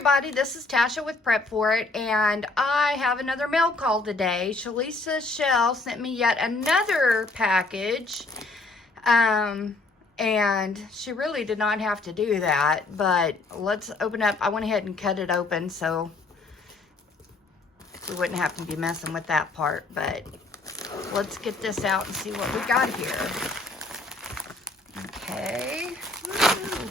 everybody, this is Tasha with Prep For It, and I have another mail call today. Shlisa Shell sent me yet another package, and she really did not have to do that, but let's open up. I went ahead and cut it open so we wouldn't have to be messing with that part, but let's get this out and see what we got here. Okay. Woo-hoo.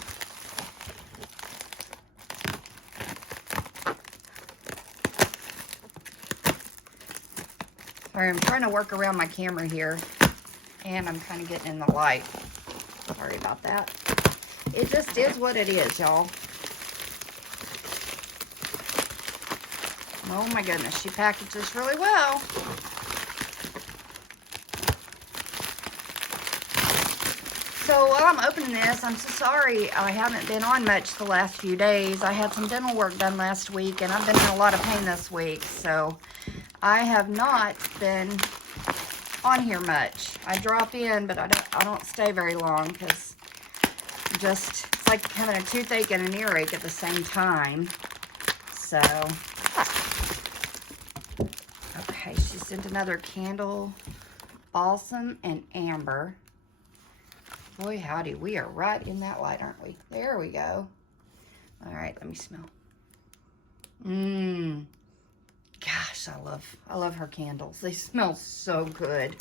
Sorry, I'm trying to work around my camera here, and I'm kind of getting in the light. Sorry about that. It just is what it is, y'all. Oh my goodness, she packaged this really well. So while I'm opening this, I'm so sorry I haven't been on much the last few days. I had some dental work done last week, and I've been in a lot of pain this week, so I have not been on here much. I drop in, but I don't stay very long because it's like having a toothache and an earache at the same time. So, okay, she sent another candle, balsam, and amber. Boy, howdy, we are right in that light, aren't we? There we go. All right, let me smell. Gosh, I love her candles. They smell so good.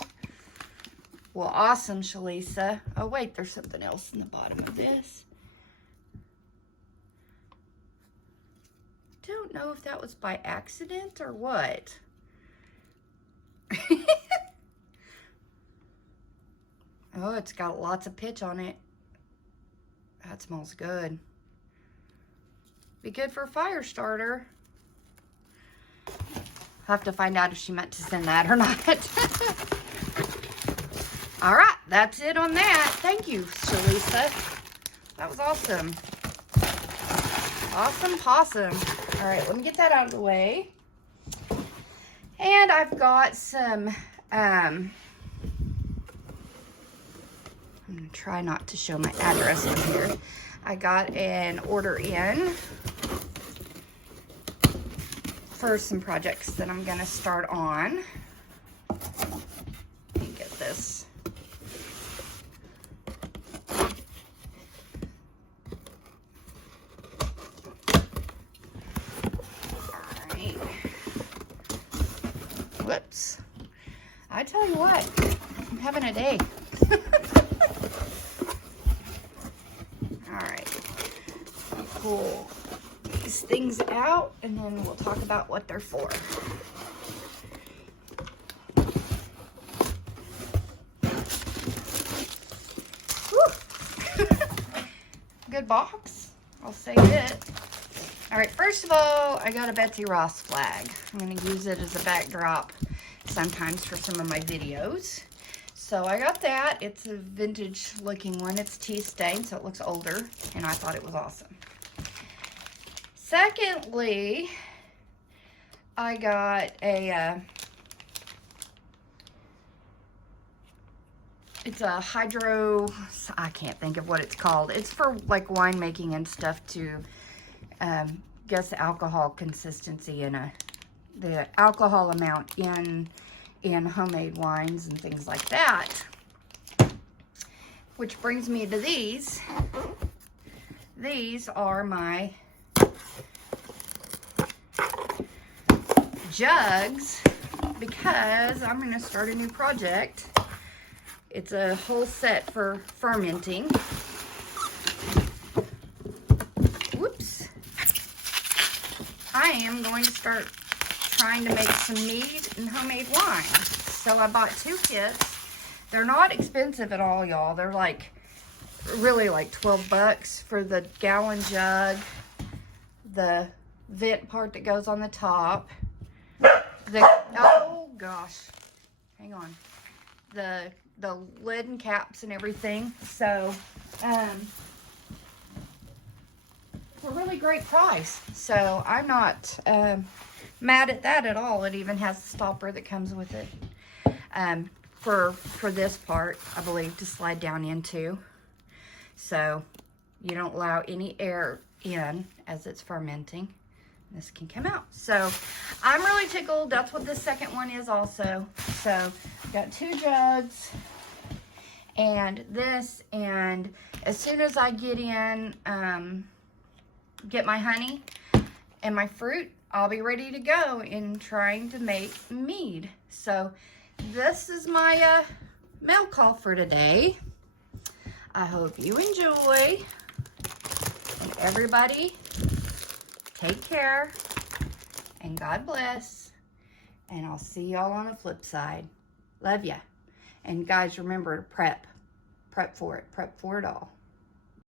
Well, awesome, Shlisa. Oh, wait, there's something else in the bottom of this. Don't know if that was by accident or what. Oh, it's got lots of pitch on it. That smells good. Be good for a fire starter. I'll have to find out if she meant to send that or not. All right, that's it on that. Thank you, Shlisa. That was awesome. Awesome possum. All right, let me get that out of the way. And I've got some, I'm going to try not to show my address in here. I got an order in for some projects that I'm going to start on. Let me get this. Alright. Whoops. I tell you what, I'm having a day. Alright. Cool. These things out, and then we'll talk about what they're for. Good box, I'll say it. All right, first of all, I got a Betsy Ross flag. I'm going to use it as a backdrop sometimes for some of my videos. So I got that. It's a vintage looking one. It's tea stained, so it looks older, and I thought it was awesome. Secondly, I got a, it's a hydro, I can't think of what it's called. It's for like winemaking and stuff to guess the alcohol consistency and the alcohol amount in homemade wines and things like that. Which brings me to these. These are my jugs because I'm going to start a new project. It's a whole set for fermenting. Whoops. I am going to start trying to make some mead and homemade wine. So I bought 2 kits. They're not expensive at all, y'all. They're like really like 12 bucks for the gallon jug, the vent part that goes on the top, oh gosh, hang on, the lid and caps and everything. So for a really great price. So I'm not mad at that at all. It even has a stopper that comes with it for this part, I believe, to slide down into. So you don't allow any air in as it's fermenting. this can come out. So I'm really tickled. That's what the second one is also. So got 2 jugs and this, and as soon as I get in, get my honey and my fruit, I'll be ready to go in trying to make mead. So this is my mail call for today. I hope you enjoy, and everybody take care, and God bless, and I'll see y'all on the flip side. Love ya. And guys, remember to prep for it all.